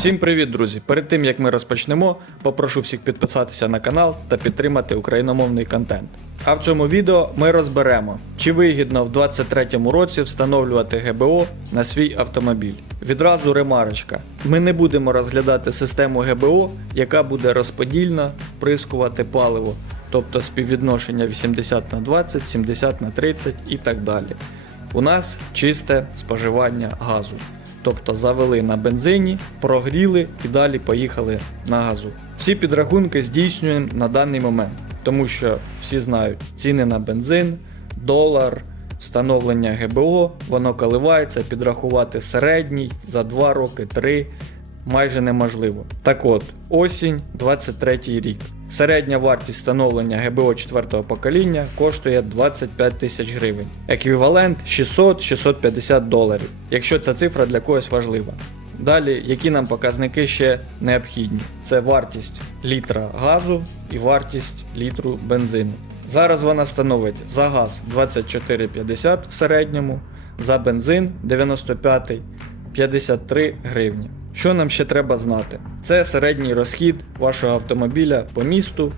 Всім привіт, друзі! Перед тим як ми розпочнемо, попрошу всіх підписатися на канал та підтримати україномовний контент. А в цьому відео ми розберемо, чи вигідно в 2023 році встановлювати ГБО на свій автомобіль. Відразу ремарочка. Ми не будемо розглядати систему ГБО, яка буде розподільно вприскувати паливо, тобто співвідношення 80 на 20, 70 на 30 і так далі. У нас чисте споживання газу. Тобто завели на бензині, прогріли і далі поїхали на газу. Всі підрахунки здійснюємо на даний момент, тому що всі знають ціни на бензин, долар, встановлення ГБО, воно коливається, підрахувати середній за 2 роки, 3 майже неможливо. Так от, осінь 23 рік. Середня вартість встановлення ГБО 4 покоління коштує 25 тисяч гривень. Еквівалент 600-650 доларів, якщо ця цифра для когось важлива. Далі, які нам показники ще необхідні? Це вартість літра газу і вартість літру бензину. Зараз вона становить за газ 24,50 в середньому, за бензин 95 53 гривні. Що нам ще треба знати? Це середній розхід вашого автомобіля по місту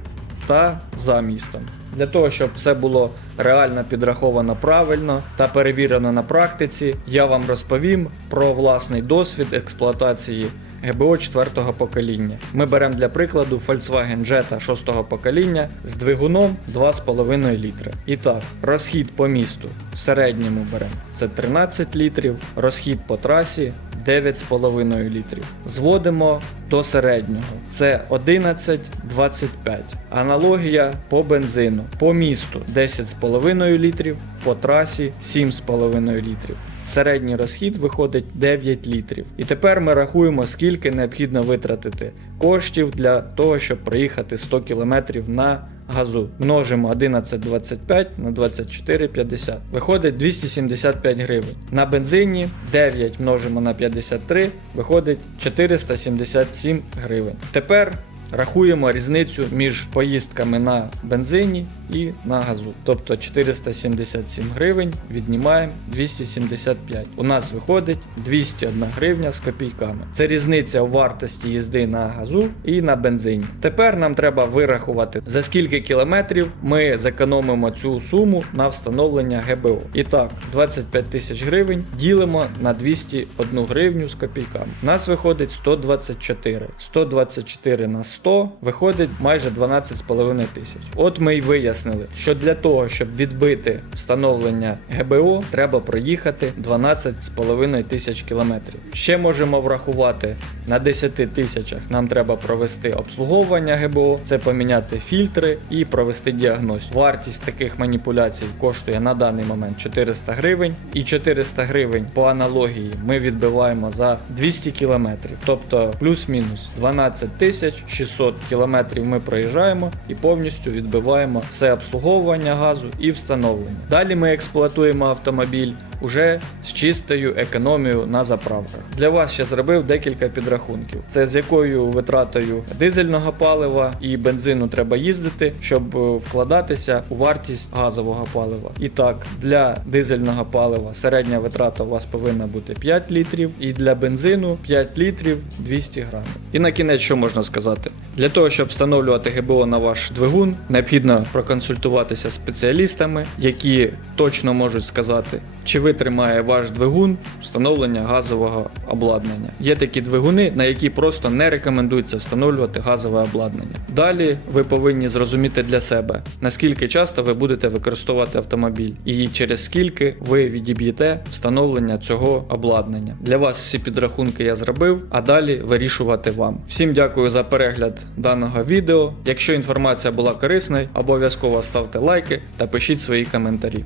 та за містом. Для того, щоб все було реально підраховано правильно та перевірено на практиці, я вам розповім про власний досвід експлуатації ГБО 4 покоління. Ми беремо для прикладу Volkswagen Jetta 6 покоління з двигуном 2,5 літри. І так, розхід по місту в середньому беремо це 13 літрів, розхід по трасі 9,5 літрів. Зводимо до середнього. Це 11,25. Аналогія по бензину. По місту 10,5 літрів, по трасі 7,5 літрів. Середній розхід виходить 9 літрів. І тепер ми рахуємо, скільки необхідно витратити коштів для того, щоб проїхати 100 км на газу. Множимо 11,25 на 24,50. Виходить 275 гривень. На бензині 9 множимо на 53, виходить 477 гривень. Тепер Рахуємо різницю між поїздками на бензині і на газу. Тобто 477 гривень віднімаємо 275. У нас виходить 201 гривня з копійками. Це різниця у вартості їзди на газу і на бензині. Тепер нам треба вирахувати, за скільки кілометрів ми зекономимо цю суму на встановлення ГБО. І так, 25 тисяч гривень ділимо на 201 гривню з копійками. У нас виходить 124. 124 на 100 виходить майже 12,5 тисяч. От ми й вияснили, що для того, щоб відбити встановлення ГБО, треба проїхати 12,5 тисяч кілометрів. Ще можемо врахувати на 10 тисячах нам треба провести обслуговування ГБО, це поміняти фільтри і провести діагностику. Вартість таких маніпуляцій коштує на даний момент 400 гривень, і 400 гривень по аналогії ми відбиваємо за 200 кілометрів, тобто плюс-мінус 12 тисяч 600 кілометрів ми проїжджаємо і повністю відбиваємо все обслуговування газу і встановлення. Далі ми експлуатуємо автомобіль уже з чистою економією на заправках. Для вас ще зробив декілька підрахунків. Це з якою витратою дизельного палива і бензину треба їздити, щоб е, вкладатися у вартість газового палива. І так, для дизельного палива середня витрата у вас повинна бути 5 літрів, і для бензину 5 літрів 200 грамів. І на кінець, що можна сказати? Для того, щоб встановлювати ГБО на ваш двигун, необхідно проконсультуватися з спеціалістами, які точно можуть сказати, чи витримає ваш двигун встановлення газового обладнання. Є такі двигуни, на які просто не рекомендується встановлювати газове обладнання. Далі ви повинні зрозуміти для себе, наскільки часто ви будете використовувати автомобіль, і через скільки ви відіб'єте встановлення цього обладнання. Для вас всі підрахунки я зробив, а далі вирішувати вам. Всім дякую за перегляд даного відео. Якщо інформація була корисною, обов'язково ставте лайки та пишіть свої коментарі.